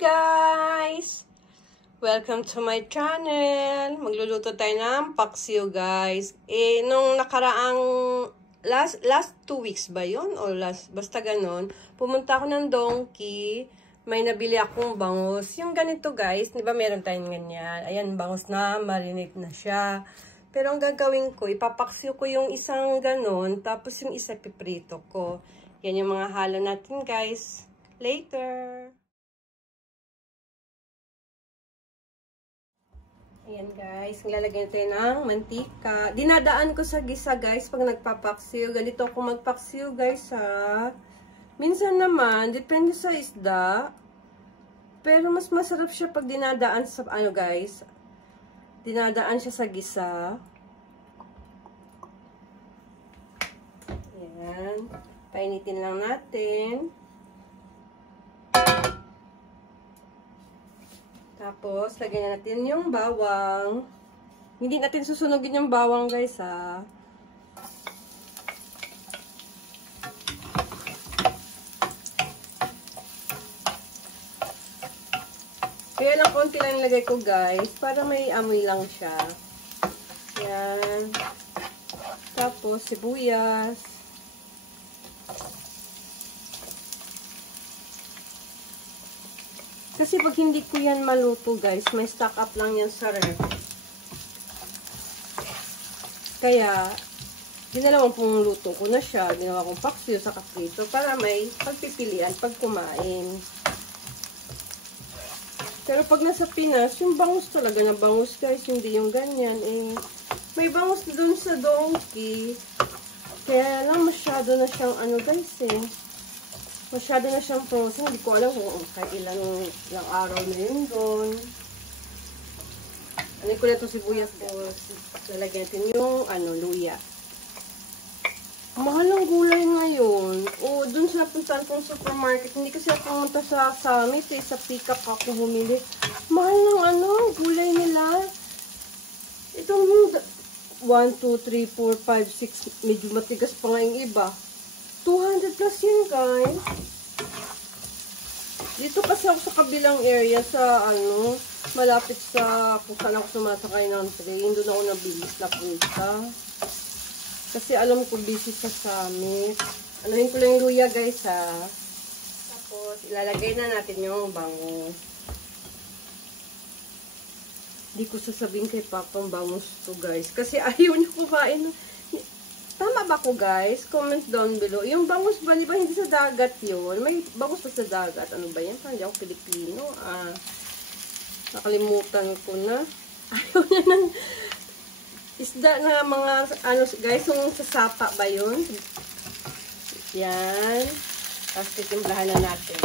guys! Welcome to my channel. Magluluto tayo ng paksiw guys. Nung nakaraang last 2 weeks ba yun? O basta ganon. Pumunta ako ng Donkey. May nabili akong bangus. Yung ganito guys, di ba meron tayong ganyan? Ayan, bangus na, marinate na siya. Pero ang gagawin ko, ipapaksiw ko yung isang ganon, tapos yung isa piprito ko. Yan yung mga halo natin guys. Later! Ayan guys, nilalagyan tayo ng mantika. Dinadaan ko sa gisa guys pag nagpapaksiw. Ganito ako magpaksiw guys ha. Minsan naman, depende sa isda. Pero mas masarap siya pag dinadaan sa ano guys. Dinadaan siya sa gisa. Ayan. Painitin lang natin. Tapos, lagyan natin yung bawang. Hindi natin susunugin yung bawang, guys, ha. Kaya lang, konti lang nilagay ko, guys, para may amoy lang siya. Yan. Tapos, sibuyas. Kasi pag hindi ko yan maluto guys, may stock up lang yan sa ref. Kaya, ginalawang pong luto ko na siya. Ginawa kong paksiw sa kaprito para may pagpipilian pag kumain. Pero pag nasa Pinas, yung bangus talaga na bangus guys, hindi yung ganyan. May bangus dun sa Donkey. Kaya lang masyado na siyang ano guys Masyado na siyang frozen. Hindi ko alam kung ilang araw na yun doon. Ano ko na ito sibuyas ko. Lalagyan natin yung luya. Mahal ang gulay ngayon. O, doon sa napuntahan kong supermarket. Hindi kasi ako pumunta sa Summit sa pick-up ako bumili. Mahal ng gulay nila. Itong 1, 2, 3, 4, 5, 6. Medyo matigas pa nga yung iba. 200 plus yun, guys. Dito kasi ako sa kabilang area sa, malapit sa, kung saan ako sumasakay ng train. Doon ako nabilis na punta. Kasi alam ko, busy sa Summit. Anuhin ko lang yung luya, guys, ha. Tapos, ilalagay na natin yung bangus. Hindi ko sasabihin kay Papang bangus to, guys. Kasi ayaw niya kumain. Tama ba ko guys? Comment down below. Yung bangus ba, di ba hindi sa dagat yun? May bangus pa sa dagat. Ano ba yan? Parang hindi ako Pilipino. Nakalimutan ko na. Ayaw niya ng isda na mga, guys, yung sasapa ba yun? Yan. Tapos titimplahan na natin.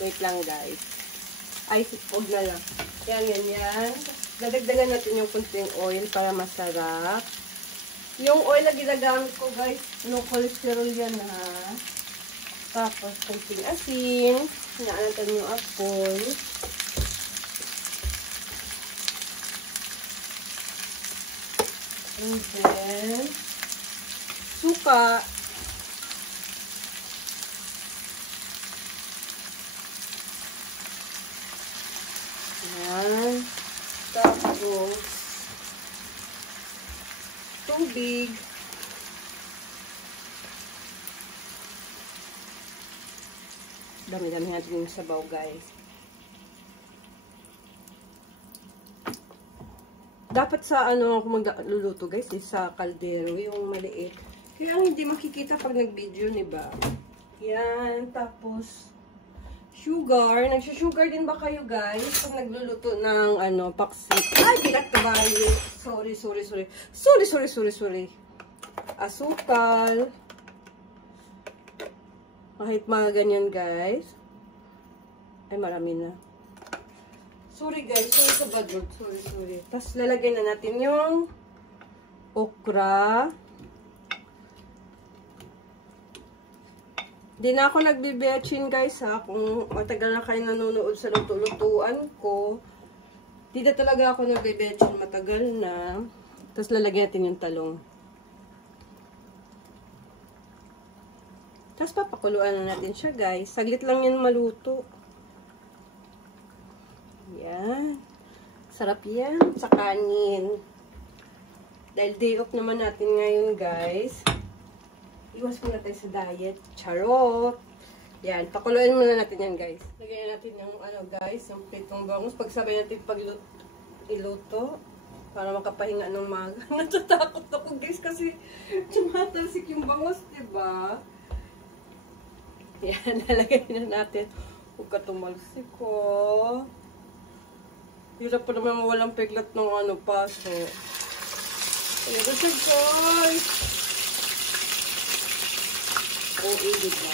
Wait lang guys. Ay, huwag na lang. Yan. Dadagdagan natin yung kunting oil para masarap. Yung oil na ginagamit ko guys, no cholesterol yan ha. Tapos, kunting asin. Hinaan natin yung apoy. And then, suka. Yan. Tapos, tubig. Dami-dami natin yung sabaw, guys. Dapat sa ako magluluto, guys, sa kaldero, yung maliit. Kaya hindi makikita pag nag-video, diba? Yan. Tapos, sugar. Nagsusugar din ba kayo, guys? Pag nagluluto ng, paksiw. Ay, bilat ka ba? Sorry. Asukal. Kahit mga ganyan, guys. Ay, marami na. Sorry, guys. Sorry sa bad word. Sorry. Tapos, lalagay na natin yung okra. Di na ako nagbibetchin guys ha, kung matagal na kayo nanonood sa luto-lutuan ko. Di na talaga ako nagbibetchin, matagal na. Tapos lalagyan natin yung talong. Tapos papakuluan na natin siya, guys. Saglit lang yan maluto. Yan. Sarap yan sa kanin. Dahil day off naman natin ngayon, guys. Iwas muna tayo sa diet. Charot! Yan. Pakuluan muna natin yan, guys. Lagyan natin yung, guys, yung pritong bangus. Pagsabay natin iluto. Para makapahinga ng maga. Natatakot ako, guys, kasi tumatalsik yung bangus, diba? Yan. Lalagay na natin. Huwag ka tumalsik, oh. Hirap pa naman mawalang piglat ng paso. Ayan na siya, guys. diba?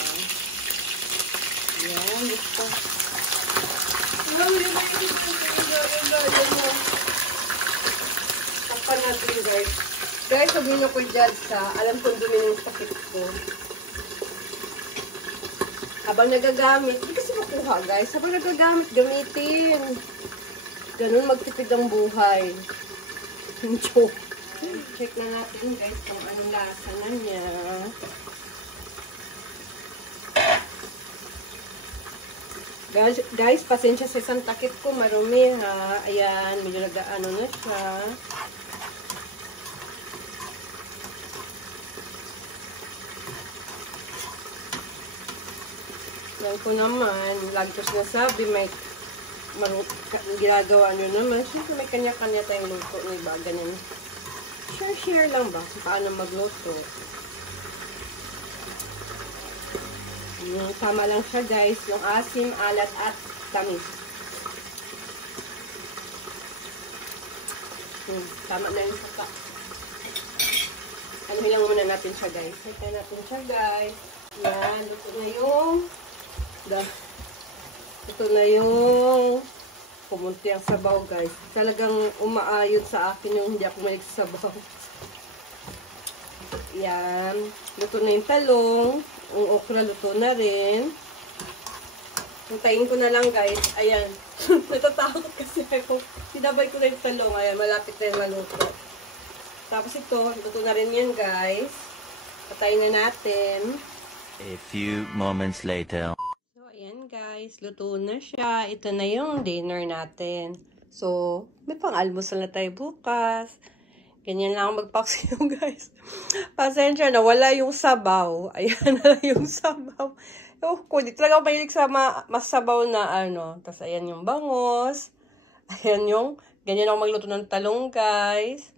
Ayan, gusto. Takpan natin, guys. Guys, sabihin ako dyan sa, alam kong dumi yung sakit ko. Habang nagagamit, hindi kasi makuha, guys. Habang nagagamit, gamitin. Ganun magtipid ang buhay. Joke. Check na natin, guys, kung anong lasa na niya. Guys, pasensya sa isang takip ko, marumi ha. Ayan, medyo nag-ano na siya. Yan ko naman, lagi ko sinasabi, may ginagawa nyo naman. Siyempre may kanya-kanya tayong luto ng iba, ganyan. Share lang ba kung paano magluto. Yung tama lang siya, guys, yung asim, alat at tamis. Tama na yung saka. Ano lang muna natin siya, guys. Hintay natin siya, guys. Yan, luto na yung pumunti ang sabaw, guys. Talagang umaayod sa akin yung hindi ako malik sa sabaw. Yan. Luto na yung talong. Yung okra luto na rin. Hintayin ko na lang, guys. Ayan. Natatakot kasi ako. Sinabay ko na yung talong. Ayan, malapit na yung maluto. Tapos ito, luto na rin yan, guys. Patayin na natin. A few moments later. Ayan, guys, luto na siya. Ito na yung dinner natin. So, may pang-almusal na tayo bukas. Ganyan lang ang magpaksiyo, guys. Pasensya na, wala yung sabaw. Ayan na yung sabaw. Hindi talaga ako mahilig sa masabaw na Tapos, ayan yung bangos. Ayan yung, ganyan ako magluto ng talong, guys.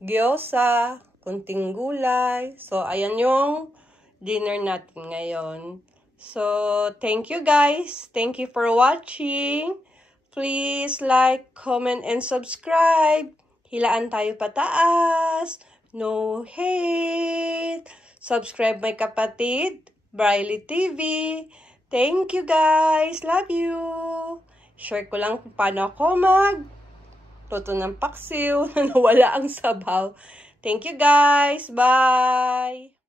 Gyoza, kunting gulay. So, ayan yung dinner natin ngayon. So, thank you guys. Thank you for watching. Please like, comment, and subscribe. Hilaan tayo pataas. No hate. Subscribe my kapatid, Briley TV. Thank you guys. Love you. Share ko lang kung paano ako luto ng paksiw na nawala ang sabaw. Thank you guys. Bye.